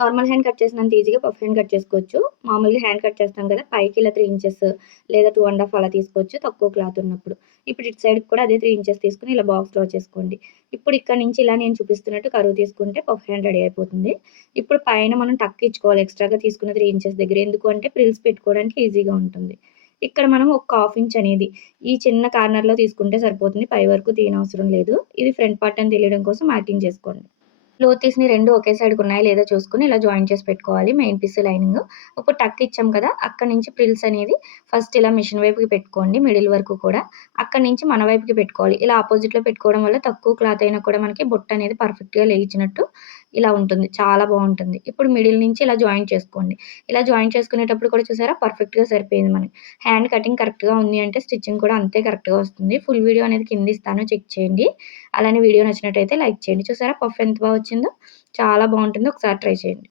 Normal hand cut చేసినంత ఈజీగా puff hand cut చేసుకోవచ్చు. మామూలుగా హ్యాండ్ కట్ చేస్తాం కదా పైకి ఇలా త్రీ ఇంచెస్ లేదా టూ అండ్ హాఫ్ అలా తీసుకోవచ్చు తక్కువ క్లాత్ ఉన్నప్పుడు. ఇప్పుడు ఇటు సైడ్ కూడా అదే త్రీ ఇంచెస్ తీసుకుని ఇలా బాక్స్ డ్రా చేసుకోండి. ఇప్పుడు ఇక్కడ నుంచి ఇలా నేను చూపిస్తున్నట్టు కరువు తీసుకుంటే పఫ్ హ్యాండ్ రెడీ అయిపోతుంది. ఇప్పుడు పైన మనం టక్ ఇచ్చుకోవాలి ఎక్స్ట్రాగా తీసుకున్న త్రీ ఇంచెస్ దగ్గర. ఎందుకు అంటే ప్రిల్స్ పెట్టుకోవడానికి ఈజీగా ఉంటుంది. ఇక్కడ మనం ఒక హాఫ్ ఇంచ్ అనేది ఈ చిన్న కార్నర్లో తీసుకుంటే సరిపోతుంది. పై వరకు తీయనవసరం లేదు. ఇది ఫ్రంట్ పార్ట్ అని తెలియడం కోసం మార్కింగ్ చేసుకోండి. లోతీస్ని రెండు ఒకే సైడ్కి ఉన్నాయి లేదా చూసుకుని ఇలా జాయిన్ చేసి పెట్టుకోవాలి మెయిన్ పీస్ లైనింగ్. ఇప్పుడు టక్ ఇచ్చాం కదా అక్కడ నుంచి ప్రిల్స్ అనేది ఫస్ట్ ఇలా మిషన్ వైపుకి పెట్టుకోండి మిడిల్ వరకు కూడా. అక్కడ నుంచి మన వైపుకి పెట్టుకోవాలి. ఇలా ఆపోజిట్లో పెట్టుకోవడం వల్ల తక్కువ క్లాత్ అయినా కూడా మనకి బొట్ట అనేది పర్ఫెక్ట్గా లేచినట్టు ఇలా ఉంటుంది. చాలా బాగుంటుంది. ఇప్పుడు మిడిల్ నుంచి ఇలా జాయిన్ చేసుకోండి. ఇలా జాయిన్ చేసుకునేటప్పుడు కూడా చూసారా? పర్ఫెక్ట్గా సరిపోయింది మనకి. హ్యాండ్ కటింగ్ కరెక్ట్గా ఉంది అంటే స్టిచ్చింగ్ కూడా అంతే కరెక్ట్గా వస్తుంది. ఫుల్ వీడియో అనేది కింద ఇస్తాను. చెక్ చేయండి. అలానే వీడియో నచ్చినట్టయితే లైక్ చేయండి. చూసారా? పఫ్ ఎంత బాగా వచ్చిందో? చాలా బాగుంటుంది. ఒకసారి ట్రై చేయండి.